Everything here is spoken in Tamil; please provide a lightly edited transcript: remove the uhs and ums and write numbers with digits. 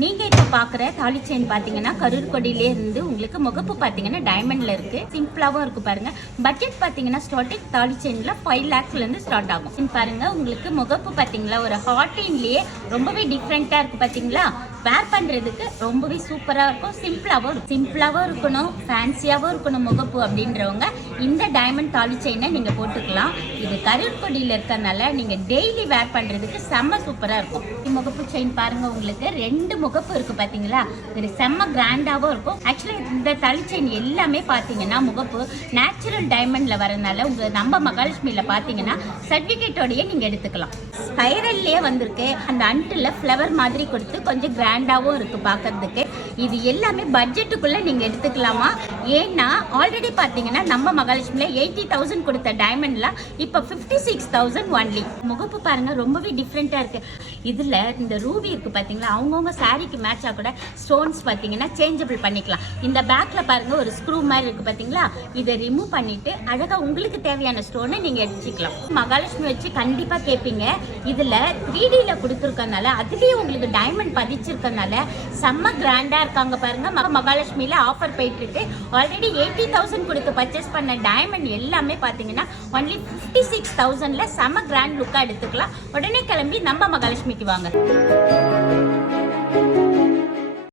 நீங்க இப்ப பாக்குற தாலி செயின் பாத்தீங்கன்னா கரூர் கொடியிலே இருந்து உங்களுக்கு முகப்பு பாத்தீங்கன்னா டைமண்ட்ல இருக்கு. சிம்பிளாவும் இருக்கு பாருங்க. பட்ஜெட் பாத்தீங்கன்னா ஸ்டார்டிங் தாலி செயின்ல 5 lakhsல இருந்து ஸ்டார்ட் ஆகும். பாருங்க உங்களுக்கு முகப்பு பாத்தீங்களா ஒரு ஹார்டின்லயே ரொம்பவே டிஃப்ரெண்டா இருக்கு பாத்தீங்களா. வேர் பண்றதுக்கு ரொம்பவே சூப்பரா இருக்கும். சிம்பிளாவும் இருக்கணும், ஃபேன்சியாவும் இருக்கணும் முகப்பு அப்படின்றவங்க இந்த டைமண்ட் தாலி செயினை நீங்க போட்டுக்கலாம். இது கரூர் கொடியில இருக்கறனால நீங்க டெய்லி வேர் பண்றதுக்கு செம்ம சூப்பரா இருக்கும். முகப்பு செயின் பாருங்க உங்களுக்கு 2 முகப்பு இருக்கு பாத்தீங்களா. இது செம்ம கிராண்டாவும் இருக்கும். ஆக்சுவலி இந்த தாலி செயின் எல்லாமே பாத்தீங்கன்னா முகப்பு நேச்சுரல் டைமண்ட்ல வரனால உங்க நம்ம மகாலட்சுமியில பாத்தீங்கன்னா சர்டிபிகேட்டோடய நீங்க எடுத்துக்கலாம். ஸ்பைரல்லே வந்திருக்கு. அந்த அன்டில் ஃப்ளவர் மாதிரி கொடுத்து கொஞ்சம் கிராண்டாவும் இருக்கு பாக்கிறதுக்கு. இது எல்லாமே பட்ஜெட்டுக்குள்ள நீங்க எடுத்துக்கலாமா. ஏன்னா ஆல்ரெடி பாத்தீங்கன்னா நம்ம மகாலட்சுமியில 80,000 கொடுத்த டைமண்ட்லாம் இப்ப 56,000 ஒன்லி. முகப்பு பாருங்க ரொம்பவே டிஃப்ரெண்டா இருக்கு. இதுல இந்த ரூபி இருக்கு பாத்தீங்களா, அவங்கவுங்க சாரிக்கு மேட்சா கூட ஸ்டோன்ஸ் பாத்தீங்கன்னா சேஞ்சபிள் பண்ணிக்கலாம். இந்த பேக்ல பாருங்க ஒரு ஸ்க்ரூ மாதிரி இருக்கு பாத்தீங்களா, இதை ரிமூவ் பண்ணிட்டு அழகா உங்களுக்கு தேவையான ஸ்டோனை நீங்க எடுத்துக்கலாம். மகாலட்சுமி வச்சு கண்டிப்பா கேட்பீங்க. இதுல 3Dல கொடுத்துருக்கனால அதுலயே உங்களுக்கு டைமண்ட் பதிச்சிருக்கனால செம்ம கிராண்டா இருக்காங்க பாருங்க. மகாலட்சுமியில ஆஃபர் போயிட்டு இருக்கு. ஆல்ரெடி 80,000 கொடுத்து பர்ச்சேஸ் பண்ண டைமண்ட் எல்லாமே பாத்தீங்கன்னா ஒன்லி 56,000ல செம்ம கிராண்ட் லுக்கா எடுத்துக்கலாம். உடனே கிளம்பி நம்ம மகாலட்சுமிக்கு வாங்க.